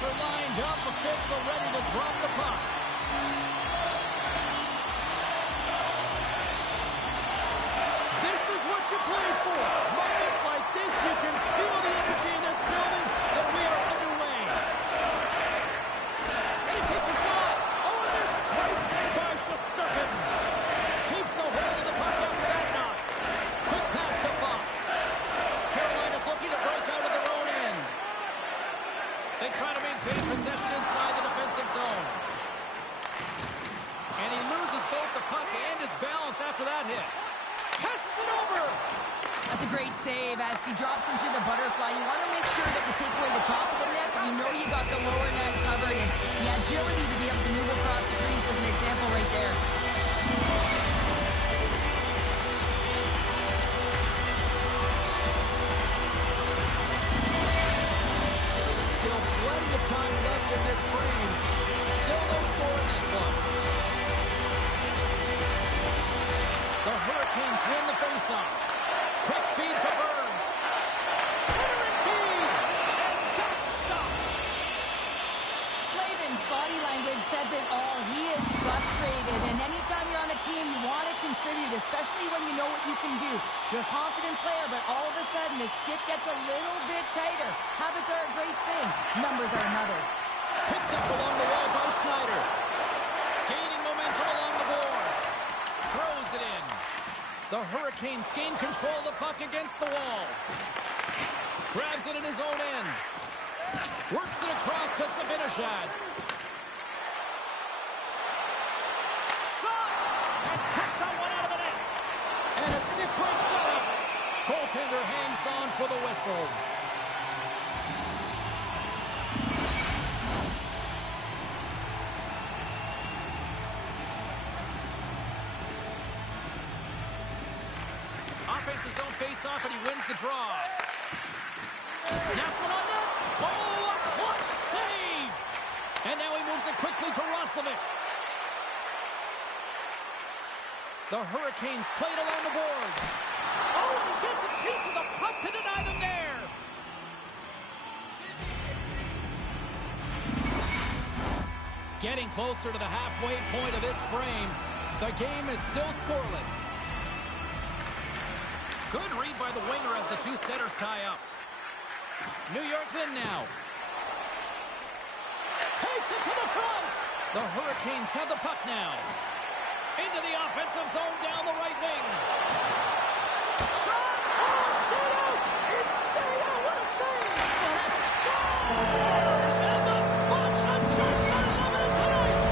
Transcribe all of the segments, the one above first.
Players are lined up, official ready to drop the puck. This is what you played for. Moments like this, you can feel the energy in this building, and we are underway. And he takes a shot. Oh, and there's a great save by Shesterkin. Keeps a hold of the puck after that knock. Quick pass to Fox. Carolina's looking to break out of their own end. They try to maintain possession inside the defensive zone. And he loses both the puck and his balance after that hit. Passes it over. That's a great save as he drops into the butterfly. You want to make sure that you take away the top of the net, but you know you got the lower net covered. And the agility to be able to move across the crease is an example right there. Still plenty of time left in this frame. Still no score in this one. The Hurricanes win the faceoff. Quick feed to Burns. Center feed. And that's stopped. Slavin's body language says it all. He is frustrated. And anytime you're on a team, you want to contribute, especially when you know what you can do. You're a confident player, but all of a sudden, his stick gets a little bit tighter. Habits are a great thing. Numbers are another. Picked up along the wall by Schneider. Gaining momentum along the boards. Throws it in. The Hurricanes gain control of the puck against the wall. Grabs it in his own end. Works it across to Sabinishad. Shot! And kicked that one out of the net. And a stick break setup. Goaltender hangs on for the whistle. Offense his own face-off, and he wins the draw. Snaps one on net. Oh, a clutch save! And now he moves it quickly to Roslovic. The Hurricanes played along the boards. Oh, and he gets a piece of the puck to deny them there. Getting closer to the halfway point of this frame. The game is still scoreless. Good read by the winger as the two setters tie up. New York's in now. Takes it to the front. The Hurricanes have the puck now. Into the offensive zone down the right wing. Shot! Oh, it stayed out! It stayed out! What a save! Oh, that scores! And the bunch of jerks are living tonight!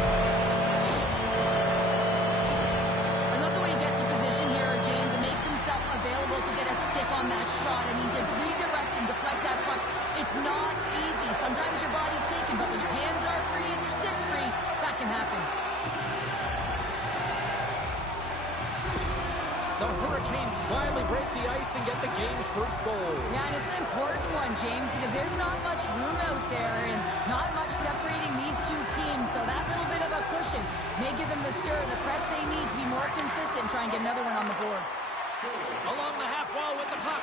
I love the way he gets in position here, James, and makes himself available to get a stick on that shot. I mean, to redirect and deflect that puck, it's not easy. Sometimes your body's taken, but when your hands are free and your stick's free, that can happen. The Hurricanes finally break the ice and get the game's first goal. Yeah, and it's an important one, James, because there's not much room out there and not much separating these two teams. So that little bit of a cushion may give them the stir, the press they need to be more consistent and try and get another one on the board. Along the half wall with the puck.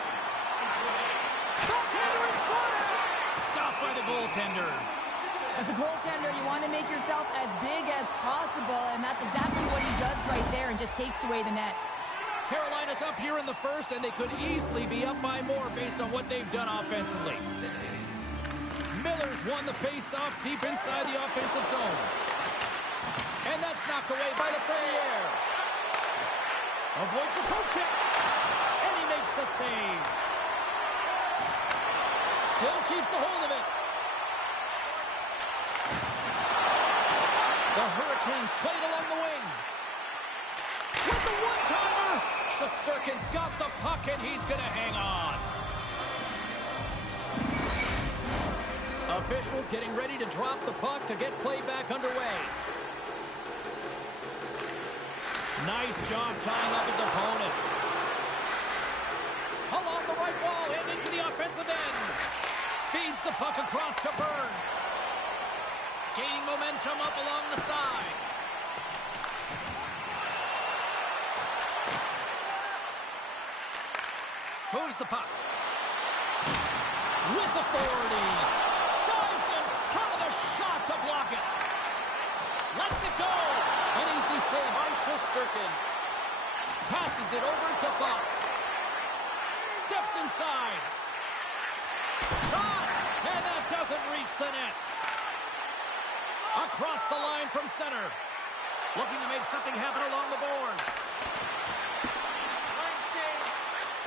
Goaltender in front! Stopped by the goaltender. As a goaltender, you want to make yourself as big as possible, and that's exactly what he does right there and just takes away the net. Carolina's up here in the first, and they could easily be up by more based on what they've done offensively. Miller's won the face-off deep inside the offensive zone. And that's knocked away by Lafreniere. Avoids the poke check. And he makes the save. Still keeps a hold of it. The Hurricanes played along the wing. With the one-timer, Shesterkin's got the puck, and he's going to hang on. Officials getting ready to drop the puck to get play back underway. Nice job tying up his opponent. Along the right wall and into the offensive end. Feeds the puck across to Burns. Gaining momentum up along the side. Moves the puck. With authority. Dives in front of the shot to block it. Lets it go. An easy save by Shesterkin. Passes it over to Fox. Steps inside. Shot! And that doesn't reach the net. Across the line from center. Looking to make something happen along the boards.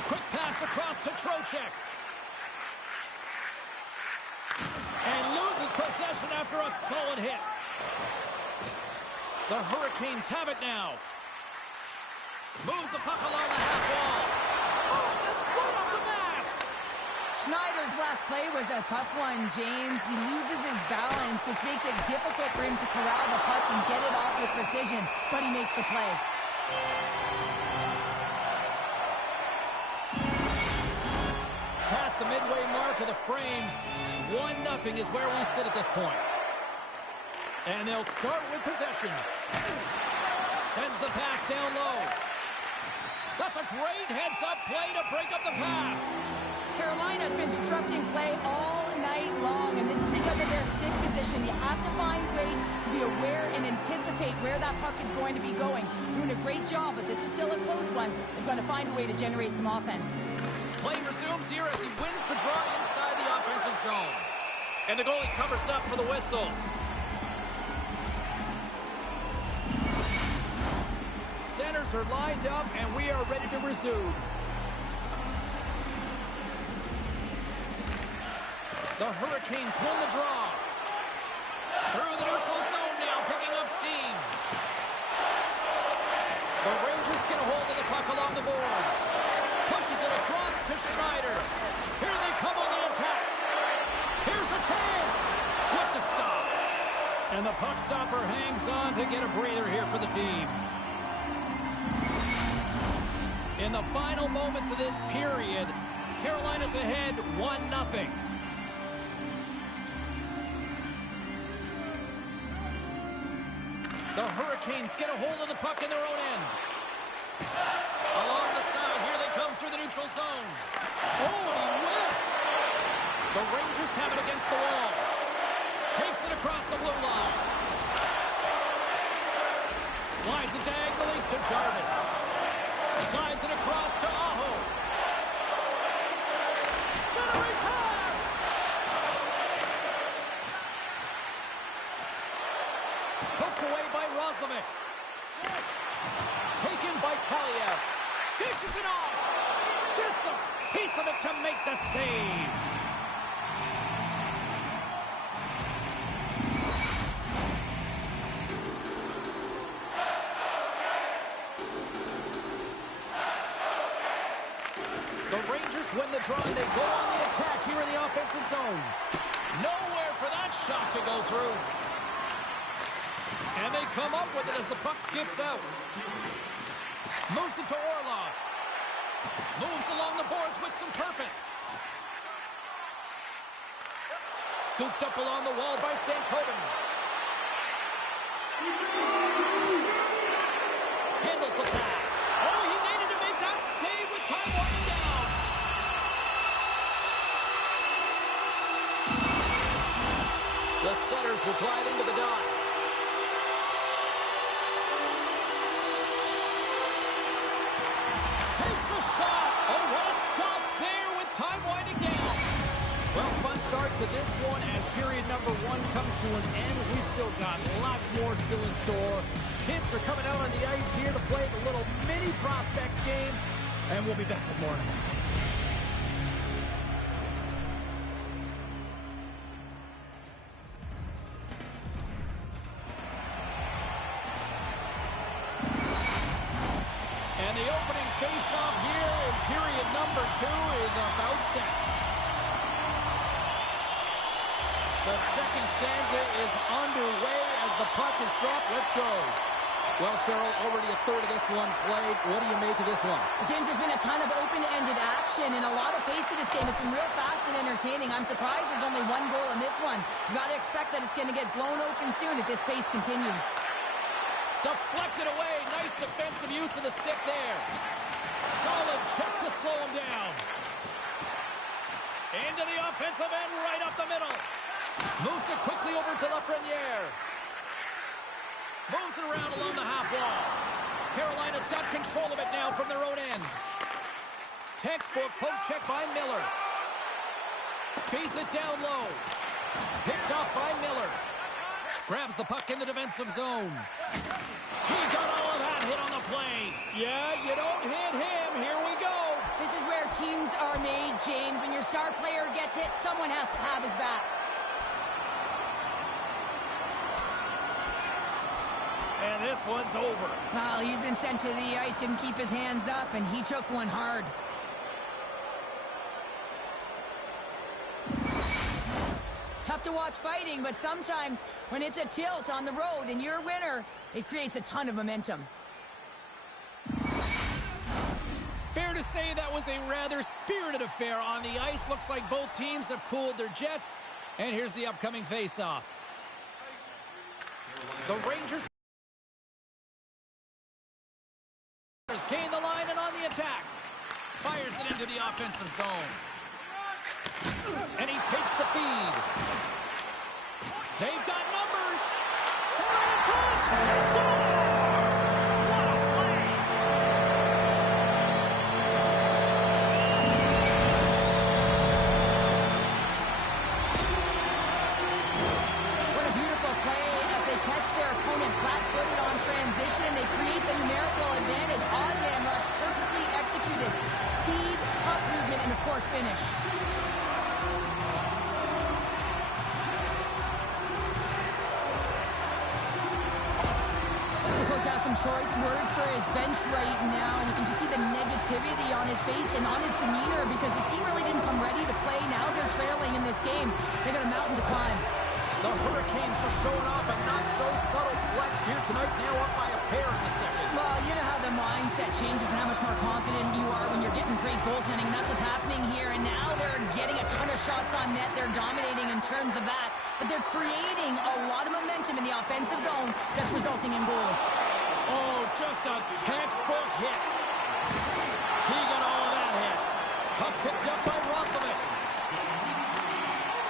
Quick pass across to Trocheck. And loses possession after a solid hit. The Hurricanes have it now. Moves the puck along the half wall. Oh, that's right off the mask. Schneider's last play was a tough one, James. He loses his balance, which makes it difficult for him to corral the puck and get it off with precision, but he makes the play. Past the midway mark of the frame, 1-0 is where we sit at this point. And they'll start with possession. Sends the pass down low. That's a great heads-up play to break up the pass. Carolina's been disrupting play all night long, and this is because of their stick position. You have to find ways to be aware and anticipate where that puck is going to be going. Doing a great job, but this is still a close one. They've got to find a way to generate some offense. Play resumes here as he wins the draw inside the offensive zone. And the goalie covers up for the whistle. Centers are lined up, and we are ready to resume. The Hurricanes win the draw. Through the neutral zone now, picking up steam. The Rangers get a hold of the puck along the boards. Pushes it across to Schneider. Here they come on the attack. Here's a chance with the stop. And the puck stopper hangs on to get a breather here for the team. In the final moments of this period, Carolina's ahead 1-0. The Hurricanes get a hold of the puck in their own end. Along the side, here they come through the neutral zone. Oh, and he whiffs. The Rangers have it against the wall. Takes it across the blue line. Slides it diagonally to Jarvis. Slides it across to Aho. Centering pass! Poked away by Roslovic. Taken by Kaliev. Dishes it off. Gets a piece of it to make the save. The Rangers win the draw, and they go on the attack here in the offensive zone. Nowhere for that shot to go through. And they come up with it as the puck skips out. Moves it to Orlov. Moves along the boards with some purpose. Scooped up along the wall by Stankoven. Handles the pass. Oh, he needed to make that save with time winding down. The setters will glide into the dot. Takes a shot. Oh, what a stop there with time winding down. Well, fun start to this one as period number 1 comes to an end. We still got lots more still in store. Kids are coming out on the ice here to play the little mini prospects game, and we'll be back with more. And the opening face-off here in period number 2 is about set. The second stanza is underway as the puck is dropped. Let's go. Well, Cheryl, already a third of this one played. What do you make of this one? James, there's been a ton of open-ended action and a lot of pace to this game. It's been real fast and entertaining. I'm surprised there's only 1 goal in this one. You've got to expect that it's going to get blown open soon if this pace continues. Deflected away. Nice defensive use of the stick there. Solid check to slow him down. Into the offensive end, right up the middle. Moves it quickly over to Lafreniere. Moves it around along the half wall. Carolina's got control of it now from their own end. Textbook poke check by Miller. Feeds it down low. Picked up by Miller. Grabs the puck in the defensive zone. He got all of that hit on the play. Yeah, you don't hit him. Here we go. This is where teams are made, James. When your star player gets hit, someone has to have his back. And this one's over. Well, he's been sent to the ice, didn't keep his hands up, and he took one hard. Tough to watch fighting, but sometimes when it's a tilt on the road and you're a winner, it creates a ton of momentum. Fair to say that was a rather spirited affair on the ice. Looks like both teams have cooled their jets. And here's the upcoming face-off. The Rangers gain the line and on the attack. Fires it into the offensive zone. And he takes the feed. They've got numbers. Center in front. Scores! What a play! What a beautiful play as they catch their opponent flat-footed on transition and they create the numerical advantage. Odd man rush, perfectly executed. Speed, puck movement, and of course finish. Has some choice words for his bench right now, and you can just see the negativity on his face and on his demeanor because his team really didn't come ready to play. Now they're trailing in this game. They got a mountain to climb. The Hurricanes are showing off a not-so-subtle flex here tonight, now up by a pair in the second. Well, you know how the mindset changes and how much more confident you are when you're getting great goaltending, and that's what's happening here. And now they're getting a ton of shots on net. They're dominating in terms of that, but they're creating a lot of momentum in the offensive zone that's resulting in goals. Oh, just a textbook hit. He got all of that hit. Puck picked up by Roslovic.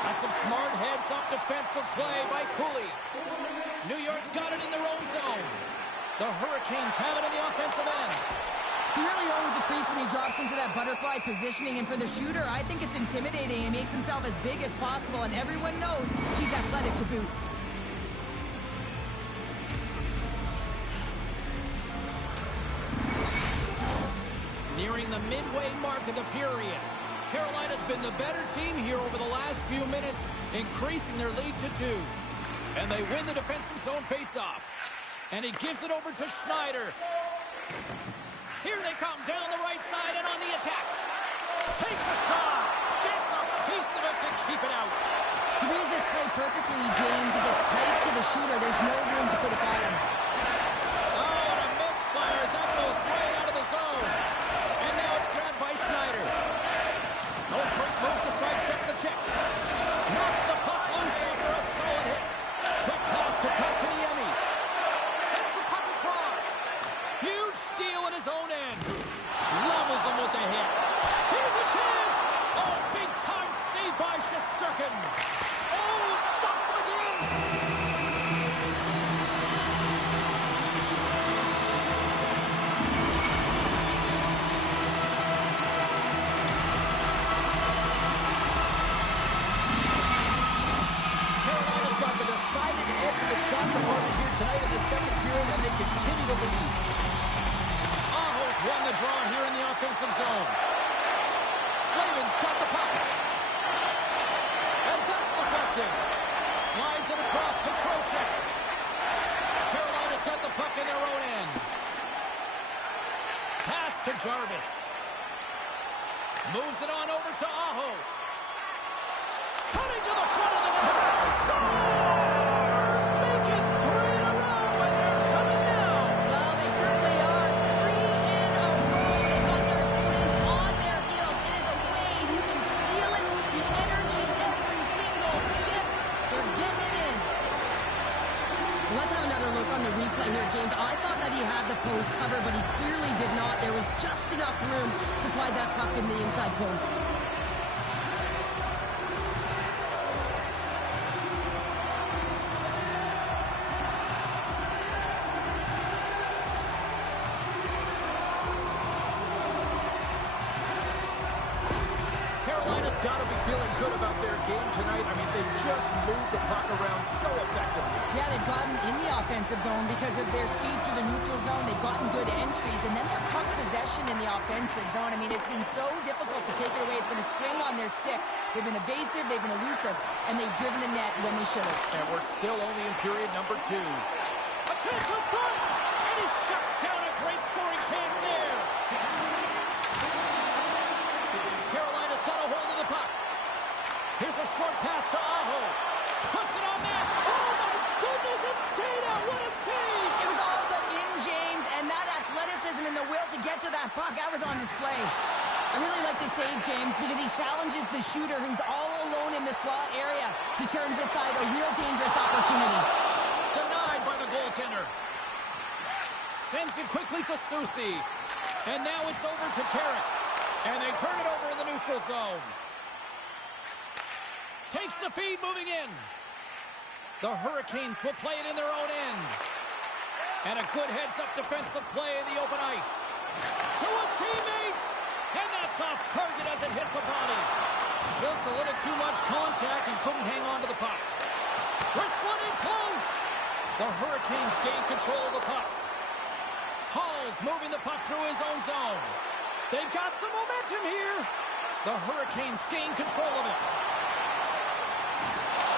That's some smart heads-up defensive play by Cooley. New York's got it in their own zone. The Hurricanes have it in the offensive end. He really owns the crease when he drops into that butterfly positioning, and for the shooter, I think it's intimidating. He makes himself as big as possible, and everyone knows he's athletic to boot. Nearing the midway mark of the period. Carolina's been the better team here over the last few minutes, increasing their lead to 2. And they win the defensive zone faceoff. And he gives it over to Schneider. Here they come down the right side and on the attack. Takes a shot. Gets a piece of it to keep it out. He reads this play perfectly, James. If it's tight to the shooter, there's no room to put it by him. Oh, and a misfire as that goes way out of the zone. And now it's grabbed by Schneider. No great move to sidestep the check. Knocks the puck loose after a solid hit. Quick pass to Kotkaniemi. Sends the puck across. Huge steal at his own end. Levels him with the hit. Here's a chance. Oh, big time save by Shesterkin. Oh, it stops him again. Shot department here tonight in the second period, and they continue to lead. Aho's won the draw here in the offensive zone. Slavin's got the puck. And that's deflected. Slides it across to Trocheck. Carolina's got the puck in their own end. Pass to Jarvis. Moves it on over to Aho. Cutting to the front of the net. Stars make it 3 in a row, and they're coming now. Well, they certainly are. 3 in a row. They've got their opponents on their heels. It is a wave. You can feel it. The energy every single shift. They're getting it in. Let's have another look on the replay here, James. I thought that he had the post cover, but he clearly did not. There was just enough room to slide that puck in the inside post. got to be feeling good about their game tonight. I mean, they just moved the puck around so effectively. Yeah, they've gotten in the offensive zone because of their speed through the neutral zone. They've gotten good entries, and then their puck possession in the offensive zone. I mean, it's been so difficult to take it away. It's been a string on their stick. They've been evasive, they've been elusive, and they've driven the net when they should have. And we're still only in period number 2. A chance up front, and he shuts down a great scoring chance there. Carolina's got a hold of the puck. Here's a short pass to Aho. Puts it on net. Oh, my goodness, it stayed out. What a save. It was all but in, James, and that athleticism and the will to get to that puck, that was on display. I really like the save, James, because he challenges the shooter who's all alone in the slot area. He turns aside a real dangerous opportunity. Denied by the goaltender. Sends it quickly to Soucy. And now it's over to Carrick. And they turn it over in the neutral zone. Takes the feed, moving in. The Hurricanes will play it in their own end. And a good heads-up defensive play in the open ice. To his teammate. And that's off target as it hits the body. Just a little too much contact and couldn't hang on to the puck. Wrestling in close. The Hurricanes gain control of the puck. Hall's moving the puck through his own zone. They've got some momentum here. The Hurricanes gain control of it.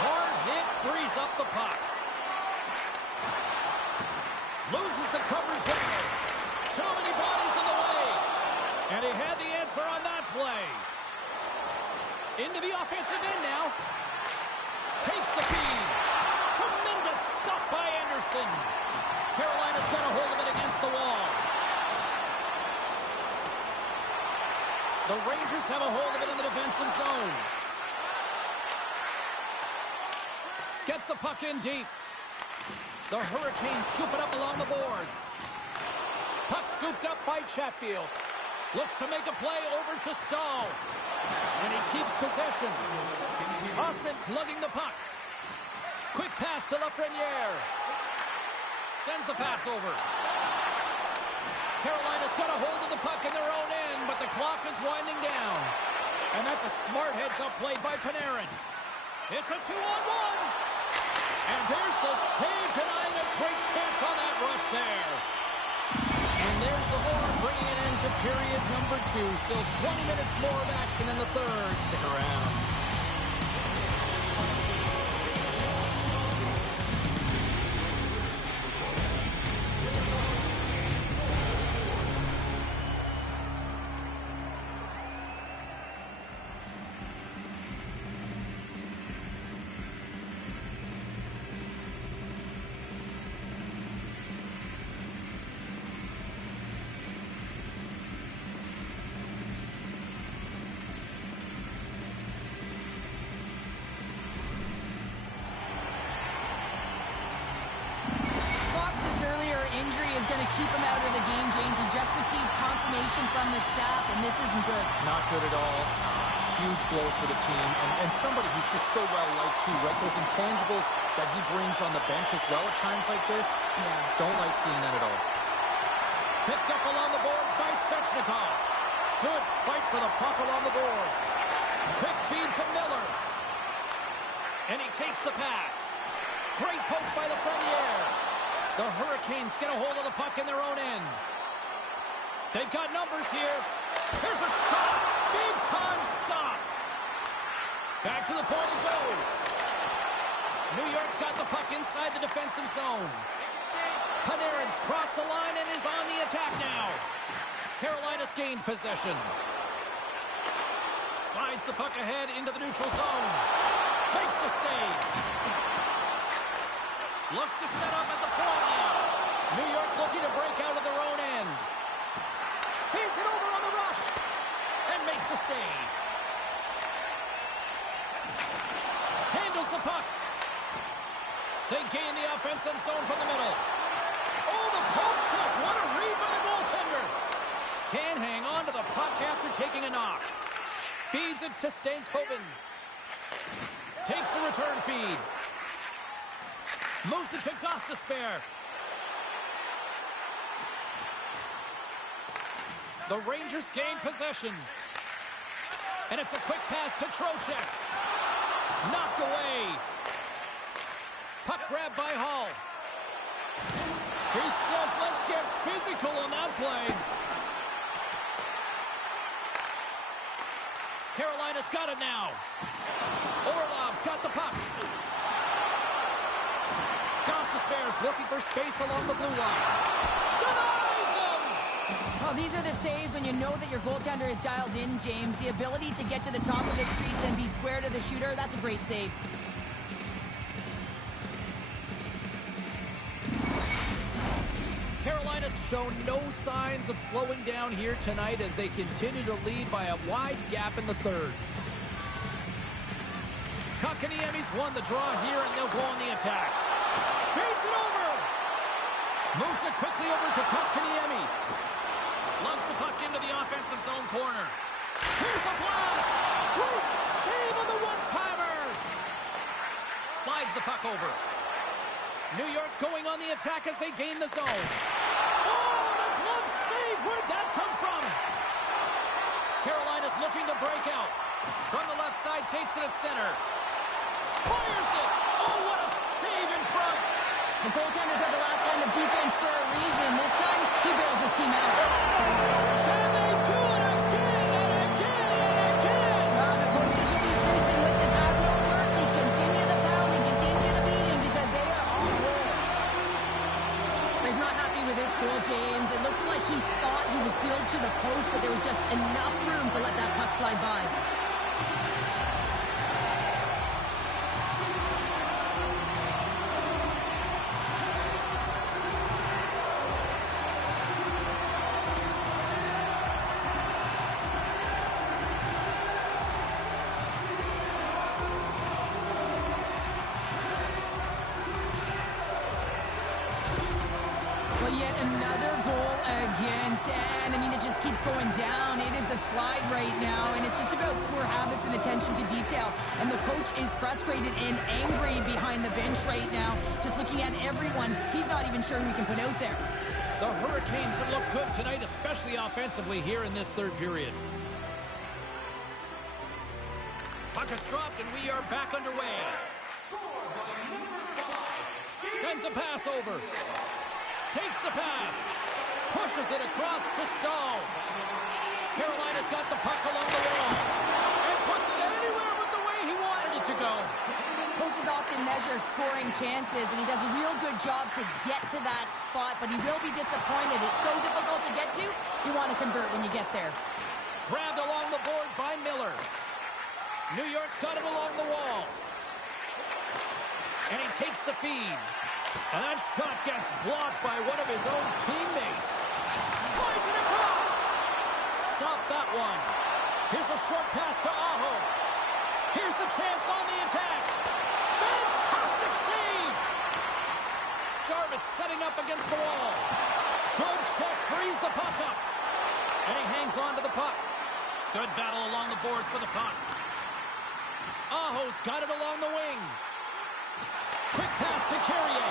Hard hit frees up the puck. Loses the coverage there. Too many bodies in the way. And he had the answer on that play. Into the offensive end now. Takes the feed. Tremendous stop by Anderson. Carolina's got a hold of it against the wall. The Rangers have a hold of it in the defensive zone. Gets the puck in deep. The Hurricanes scoop it up along the boards. Puck scooped up by Chatfield. Looks to make a play over to Stahl. And he keeps possession. Hoffman's lugging the puck. Quick pass to Lafreniere. Sends the pass over. Carolina's got a hold of the puck in their own end, but the clock is winding down. And that's a smart heads-up play by Panarin. It's a 2-on-1. And there's the save, denying a great chance on that rush there. And there's the horn, bringing it into period number 2. Still 20 minutes more of action in the third. Stick around. Keep him out of the game, James. We just received confirmation from the staff, and this isn't good. Not good at all. Huge blow for the team. And somebody who's just so well-liked, too, right? Those intangibles that he brings on the bench as well at times like this. Yeah. Don't like seeing that at all. Picked up along the boards by Svechnikov. Good fight for the puck along the boards. Quick feed to Miller. And he takes the pass. Great poke by Lafreniere. The Hurricanes get a hold of the puck in their own end. They've got numbers here. Here's a shot. Big-time stop. Back to the point it goes. New York's got the puck inside the defensive zone. Panarin's crossed the line and is on the attack now. Carolina's gained possession. Slides the puck ahead into the neutral zone. Makes the save. Looks to set up at the point now. New York's looking to break out of their own end. Feeds it over on the rush. And makes the save. Handles the puck. They gain the offensive zone from the middle. Oh, the poke check. What a read by the goaltender. Can't hang on to the puck after taking a knock. Feeds it to Stankoven. Takes a return feed. Moves it to Gostisbehere. The Rangers gain possession. And it's a quick pass to Trocheck. Knocked away. Puck grab by Hall. He says, let's get physical on that play. Carolina's got it now. Orlov's got the puck. Gostisbehere's looking for space along the blue line. Denies him! Well, these are the saves when you know that your goaltender is dialed in, James. The ability to get to the top of the crease and be square to the shooter, that's a great save. Carolina's shown no signs of slowing down here tonight as they continue to lead by a wide gap in the third. Kotkaniemi's won the draw here, and they'll go on the attack. Feeds it over! Moves it quickly over to Kotkaniemi. Lumps the puck into the offensive zone corner. Here's a blast! Great save on the one-timer! Slides the puck over. New York's going on the attack as they gain the zone. Oh, the glove save! Where'd that come from? Carolina's looking to break out. From the left side, takes it at center. Fires it! Oh, what a save in front! The goaltenders are the last line of defense for a reason. This time, he bails his team out. And they do it again and again and again! The coaches will be preaching, listen, have no mercy. Continue the pounding, continue the beating, because they are on a roll. He's not happy with this goal, James. It looks like he thought he was sealed to the post, but there was just enough room to let that puck slide by. Yet another goal against, and I mean, it just keeps going down. It is a slide right now, and it's just about poor habits and attention to detail. And the coach is frustrated and angry behind the bench right now, just looking at everyone. He's not even sure who he can put out there. The Hurricanes have looked good tonight, especially offensively here in this third period. Puck is dropped, and we are back underway. Sends a pass over. Takes the pass. Pushes it across to Stahl. Carolina's got the puck along the wall. And puts it anywhere but the way he wanted it to go. Coaches often measure scoring chances, and he does a real good job to get to that spot, but he will be disappointed. It's so difficult to get to, you want to convert when you get there. Grabbed along the boards by Miller. New York's got it along the wall. And he takes the feed. And that shot gets blocked by one of his own teammates. Slides it across. Stop that one. Here's a short pass to Aho. Here's a chance on the attack. Fantastic save. Jarvis setting up against the wall. Good check. Frees the puck up. And he hangs on to the puck. Good battle along the boards for the puck. Aho's got it along the wing. Quick pass to Carrier.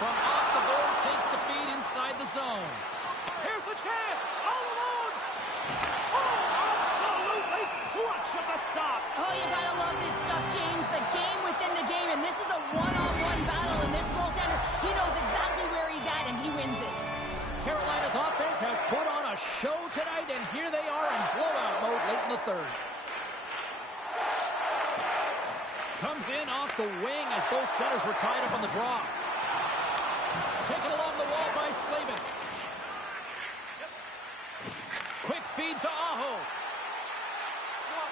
From off the boards, takes the feed inside the zone. Here's the chance. All alone. Oh, absolutely clutch at the stop. Oh, you gotta love this stuff, James. The game within the game, and this is a one-on-one battle, and this goaltender, he knows exactly where he's at, and he wins it. Carolina's offense has put on a show tonight, and here they are in blowout mode late in the third. Comes in off the wing as both centers were tied up on the draw. Taken along the wall by Slavin. Quick feed to Aho.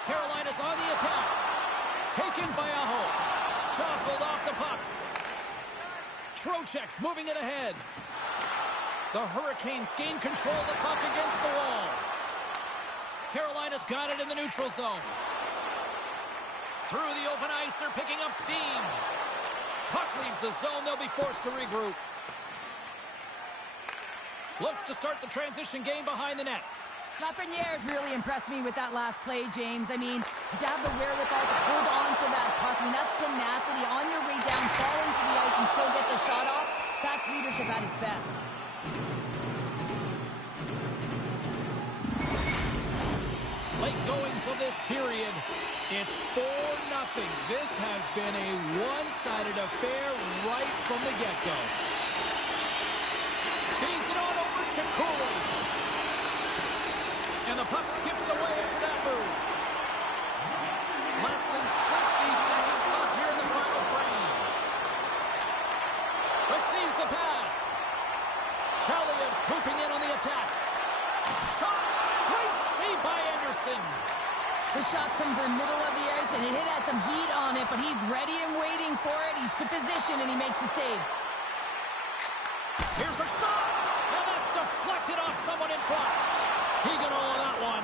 Carolina's on the attack. Taken by Aho. Jostled off the puck. Trocheck's moving it ahead. The Hurricanes gain control of the puck against the wall. Carolina's got it in the neutral zone. Through the open ice, they're picking up steam. Puck leaves the zone, they'll be forced to regroup. Looks to start the transition game behind the net. Lafreniere's really impressed me with that last play, James. I mean, to have the wherewithal to hold on to that puck, I mean, that's tenacity. On your way down, fall into the ice and still get the shot off. That's leadership at its best. Late goings of this period. It's 4-0. This has been a one-sided affair right from the get-go. Feeds it on over to Cooley. And the puck skips away after that move. Less than 60 seconds left here in the final frame. Receives the pass. Kaliev swooping in on the attack. Shot. Great save by Anderson. The shot's coming from the middle of the ice, and it has some heat on it, but he's ready and waiting for it. He's to position, and he makes the save. Here's a shot, and that's deflected off someone in front. He got all of that one.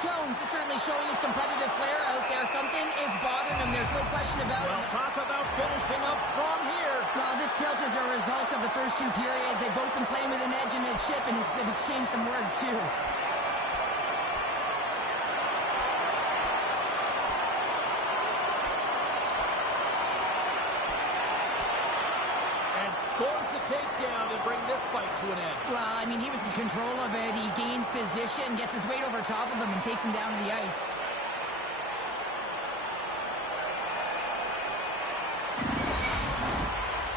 Jones is certainly showing his competitive flair out there. Something is bothering him. There's no question about it. Well, talk about finishing up strong here. Well, this tilt is a result of the first two periods. They've both been playing with an edge and a chip, and have exchanged some words, too. Scores the takedown and bring this fight to an end. Well, I mean, he was in control of it. He gains position, gets his weight over top of him, and takes him down to the ice.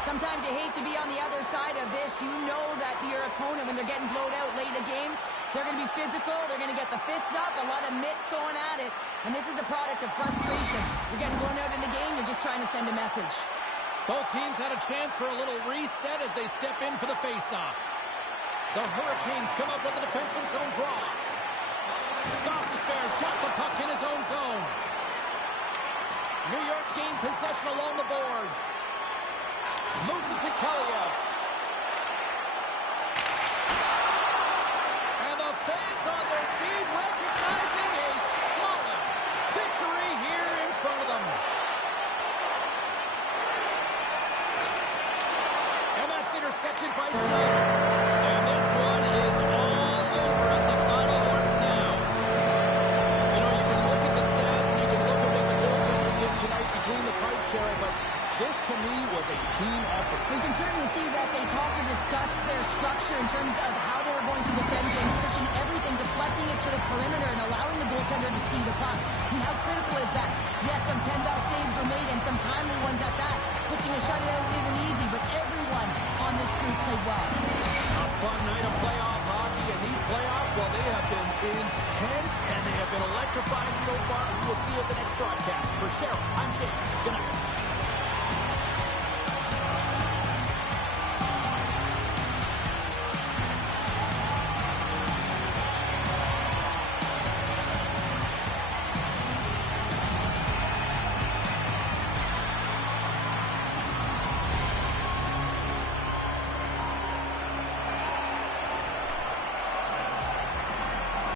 Sometimes you hate to be on the other side of this. You know that your opponent, when they're getting blowed out late in a game, they're going to be physical. They're going to get the fists up, a lot of mitts going at it. And this is a product of frustration. You're getting blown out in a game, you're just trying to send a message. Both teams had a chance for a little reset as they step in for the faceoff. The Hurricanes come up with a defensive zone draw. Gostisbehere's got the puck in his own zone. New York's gained possession along the boards. Moves it to Kaliev. And the fans on their feet recognizing a solid victory here in front of them. Intercepted by Schneider. And this one is all over as the final horn sounds. You know, you can look at the stats and you can look at what the goaltender did tonight between the pipes, Sherry, but this to me was a team effort. We can certainly see that they talked and discussed their structure in terms of how they were going to defend James, pushing everything, deflecting it to the perimeter, and allowing the goaltender to see the puck. I mean, how critical is that? Yes, some 10-ball saves were made and some timely ones at that. Pitching a shutout isn't easy, but everyone on this group played well. A fun night of playoff hockey, and these playoffs, well, they have been intense and they have been electrifying so far. We will see you at the next broadcast. For Cheryl, I'm James. Good night.